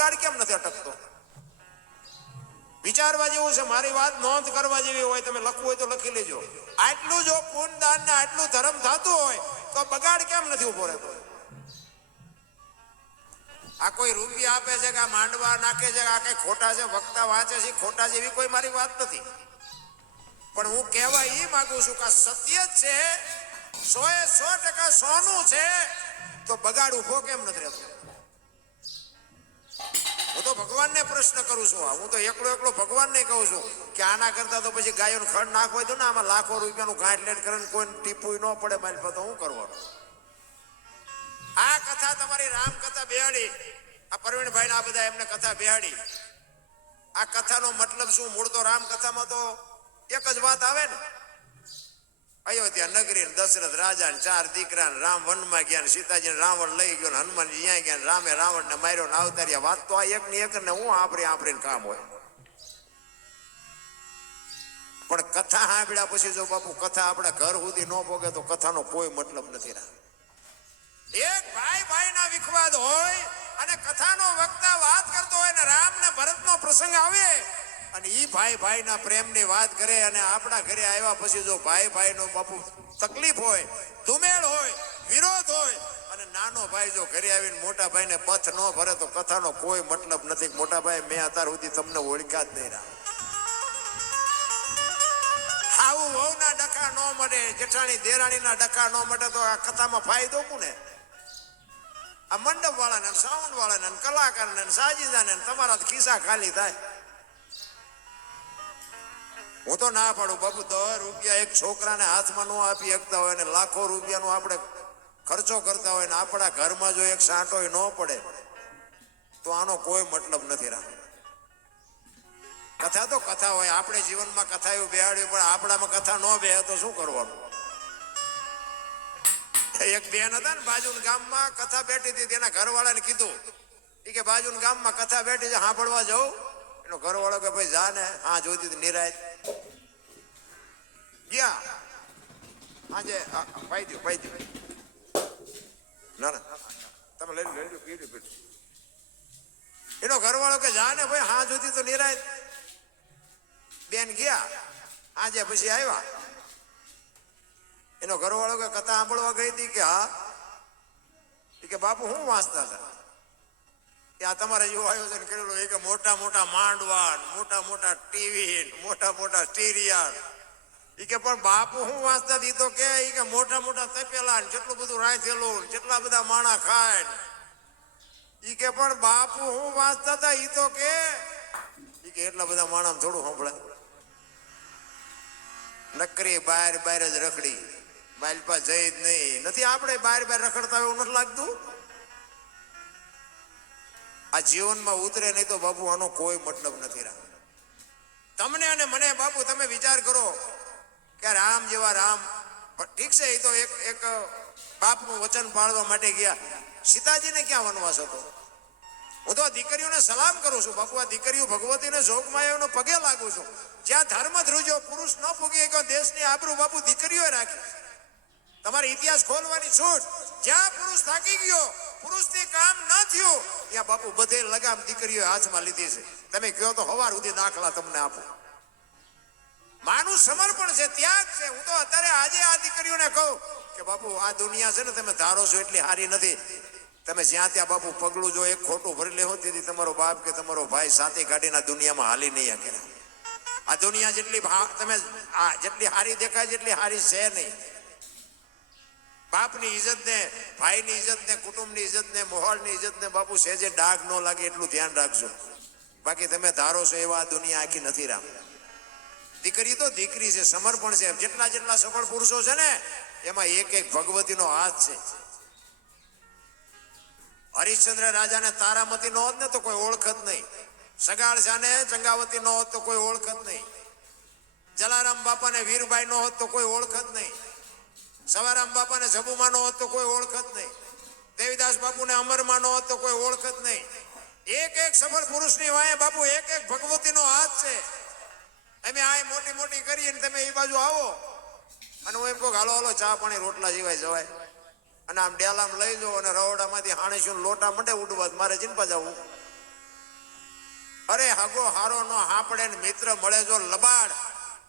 બગાડ કેમ નથી અટકતો? વિચારવા જેવું છે. મારી વાત નોંધ કરવા જેવી હોય, તમે લખવું હોય તો લખી લેજો. આટલું જો પુણ્યદાન ને આટલું ધર્મ થતું હોય તો બગાડ કેમ નથી ઉભો રહેતો? આ કોઈ રૂપિયા આપે છે કે આ માંડવા નાખે છે, આ કઈ ખોટા છે, વક્તા વાંચે છે ખોટા છે, એવી કોઈ મારી વાત નથી. પણ હું કહેવા એ માંગુ છું કે સત્ય જ છે, 100% સોનું છે, તો બગાડ ઉભો કેમ નથી રહેતો? હું તો ભગવાનને પ્રશ્ન કરું છું. હું તો એકલો ભગવાનને કહું છું કે આના કરતા તો પછી ગાયોને ખડ નાખવા દો ને. આમાં લાખો રૂપિયાનું ગાંઠ લેટ કરીને કોઈ ટીપું ન પડે મારી પાસે, હું કરવાનું? આ કથા તમારી રામ કથા બેહાડી, આ પ્રવીણભાઈ આ બધા એમને કથા બેહાડી. આ કથાનો મતલબ શું? મૂળ તો રામ કથામાં તો એક જ વાત આવે ને, અયોધ્યા નગરી, દશરથ રાજા, 4 દીકરા, રામ વનમાં ગયા, સીતાજી રાવણ લઈ ગયો, હનુમાનજી અહીંયા ગયા, રામે રાવણ ને માર્યો ને અવતાર્યા. વાત તો આ એકની એક ને હું આપણી કામ હોય. પણ કથા સાંભળ્યા પછી જો બાપુ કથા આપણા ઘર સુધી ન પોગે તો કથાનો કોઈ મતલબ નથી રહ્યા. એક ભાઈ ના વિખવાદ હોય અને કથાનો વક્તા વાત કરતો હોય ને રામ ને ભરત નો પ્રસંગ આવે અને ઈ ભાઈ ના પ્રેમની વાત કરે અને આપણા ઘરે આવ્યા પછી જો ભાઈ નો બાપુ તકલીફ હોય, ધુમેળ હોય, વિરોધ હોય અને નાનો ભાઈ જો ઘરે આવીને મોટા ભાઈને પથ ન ભરે તો કથાનો કોઈ મતલબ નથી. મોટા ભાઈ મેં અત્યાર સુધી તમને ઓળખ્યા જ નહીં રહ્યા. આવું વહુના ડખા ન મળે, જેઠાણી દેરાણીના ડખા ન મળે તો આ કથામાં ફાયદો કોને? આ મંડપ વાળાને, સાઉન્ડ વાળાને, કલાકારને, સાજીદાને, તમારા ખિસ્સા ખાલી થાય. હું તો ના પાડું બાપુ, 10 રૂપિયા એક છોકરાને હાથમાં ન આપી શકતા હોય ને લાખો રૂપિયાનો આપણે ખર્ચો કરતા હોય ને આપણા ઘરમાં જો એક સાંટો ન પડે તો આનો કોઈ મતલબ નથી રહ્યા. કથા તો કથા હોય, આપણે જીવનમાં કથા એવું બેહાડ્યું પણ આપણામાં કથા ન બેહે તો શું કરવાનું? એક બેન હતા ને બાજુના ગામમાં, કથા બેઠી હતી, તેના ઘરવાળાને કીધું કે બાજુના ગામમાં કથા બેઠી છે, સાંભળવા જાઉં? એનો ઘરવાળો કે ભાઈ જા ને. હા જોઈતી નિરાય ગયા. આજે પાઈ દો ના તમે લઈ લો પીડ્યું. એનો ઘરવાળો કે જા ને ભાઈ, હા જોઈતી તો નિરાય. બેન ગયા, આજે પછી આવ્યા. એનો ઘરવાળો કે કથા સાંભળવા ગઈ હતી કે હા. કે બાપુ હું વાંચતા હતા? કે આ તમારે જેવું આયોજન કરેલું કે મોટા મોટા માંડવા, મોટા મોટા ટીવી, મોટા મોટા સ્ટીરિયર. કે પણ બાપુ હું વાંચતા હતી તો કે મોટા મોટા તપેલા, જેટલું બધું રાંધેલું, જેટલા બધા માણા ખાય. કે પણ બાપુ હું વાંચતા હતા ઈ તો કે એટલા બધા માણા થોડું સાંભળાય. નકરી બહાર જ રખડી, માલપા જઈ જ નહીં. નથી આપણે બહાર રખડતા એવું નથી લાગતું? આ જીવનમાં ઉતરે નહીં તો બાપુ આનો કોઈ મતલબ નથી રહ્યા. તમને અને મને બાપુ તમે વિચાર કરો કે રામ જેવા રામ, ઠીક છે એ તો એક બાપનું વચન પાળવા માટે ગયા. સીતાજીને ક્યાં વનવાસ હતો? હું તો દીકરીઓને સલામ કરું છું બાપુ. આ દીકરીઓ ભગવતીને જોગમાયાનો પગે લાગુ છું. જ્યાં ધર્મ ધ્રુજો પુરુષ ન પૂગી ગયો, દેશની આબરૂ બાપુ દીકરીઓએ રાખી. તમારે ઇતિહાસ ખોલવાની છૂટ. જ્યાં પુરુષ થાકી ગયો, પુરુષથી કામ ન થયું, ત્યાં બાપુ બધે લગામ દીકરીઓએ હાથમાં લીધી છે. તમે કહો તો સવાર સુધી દાખલા તમને આપો. માનું સમર્પણ છે, ત્યાગ છે. હું તો અત્યારે આજે આ દીકરીઓને કહું કે બાપુ આ દુનિયા છે ને તમે ધારો છો એટલી સારી નથી. તમે જ્યાં ત્યાં બાપુ પગલું જો એક ખોટું ભરી લેવો તેથી તમારો બાપ કે તમારો ભાઈ સાથે ગાડીના દુનિયામાં હાલી નહીં શકે. આ દુનિયા જેટલી તમે જેટલી હારી દેખાય જેટલી હારી છે નહીં. બાપની ઇજ્જત ને, ભાઈની ઇજ્જત ને, કુટુંબની ઇજ્જત ને, માહોલની ઇજ્જત ને બાપુ સહેજે ડાઘ ન લાગે એટલું ધ્યાન રાખજો. બાકી તમે ધારો છો એવા દુનિયા આખી નથી રામ. દીકરી તો દીકરી છે, સમર્પણ છે. જેટલા સફળ પુરુષો છે ને એમાં એક ભગવતીનો હાથ છે. હરિશ્ચંદ્ર રાજાને તારામતી નો હોત ને તો કોઈ ઓળખત નહીં. સગાળ શાને ચંગાવતી નો હોત તો કોઈ ઓળખત નહીં. જલારામ બાપાને વીરબાઈ નો હોત તો કોઈ ઓળખત નહીં. સવારામ બાપાને જબુમાં નો હોત તો કોઈ ઓળખત નહીં. દેવીદાસ બાપુને અમરમાં નો હોત તો કોઈ ઓળખત નહીં. એક સફળ પુરુષની વાંહે બાપુ એક ભગવતીનો હાથ છે. અમે આ મોટી મોટી કરીએ ને તમે એ બાજુ આવો અને હું એમ કહું હાલો ચા પાણી રોટલા જીવાય જવાય. અને આમ ડેલામ લઈ જાઓ અને રવડામાંથી હાણીશું લોટા મંડે ઉડવા, મારે ચિંપા જવું. અરે હગો હારો નો હાપડે ને મિત્ર મળે જો લબાડ,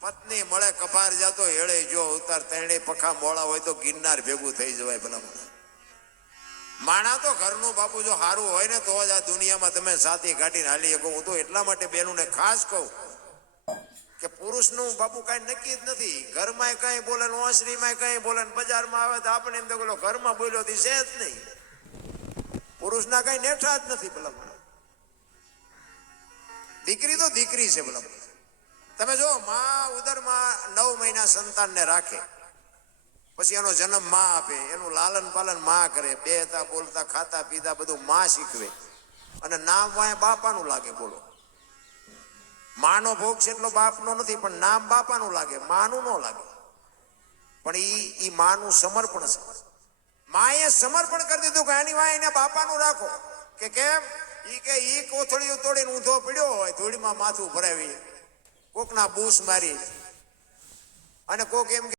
પત્ની મળે કપાર જાતો હેળે જો ઉતાર, તેણે પખા મોળા હોય તો ગિરનાર ભેગું થઈ જવાય ભલા. માણા તો ઘરનું બાપુ જો સારું હોય ને તો જ આ દુનિયામાં તમે સાથી કાઢીને હાલી શકો. હું તો એટલા માટે બેનુને ખાસ કહું કે પુરુષનું બાપુ કાંઈ નક્કી જ નથી. ઘરમાં કઈ બોલે ને ઓસરીમાં કઈ બોલે ને બજારમાં આવે તો આપણે એમ તો બોલો ઘરમાં બોલ્યો થી છે જ નહીં. પુરુષના કઈ નેઠા જ નથી ભલા. દીકરી તો દીકરી છે ભલા. તમે જો માં ઉદરમાં 9 મહિના સંતાનને રાખે, પછી એનો જન્મ માં આપે, એનું લાલન પાલન માં કરે, બેતા બોલતા ખાતા પીતા બધું માં શીખવે, અને નામ વાય બાપાનું લાગે. બોલો, માનો ભોગ છે એટલો બાપનો નથી, પણ નામ બાપાનું લાગે, માનું ન લાગે. પણ ઈ માનું સમર્પણ છે. માએ સમર્પણ કરી દીધું કે આની વાય એને બાપાનું રાખો. કે કેમ? ઈ કોથળીઓ તોડીને ઊંધો પડ્યો હોય, ધૂળીમાં માથું ભરાવી, કોકના બૂસ મારી, અને કોક એમ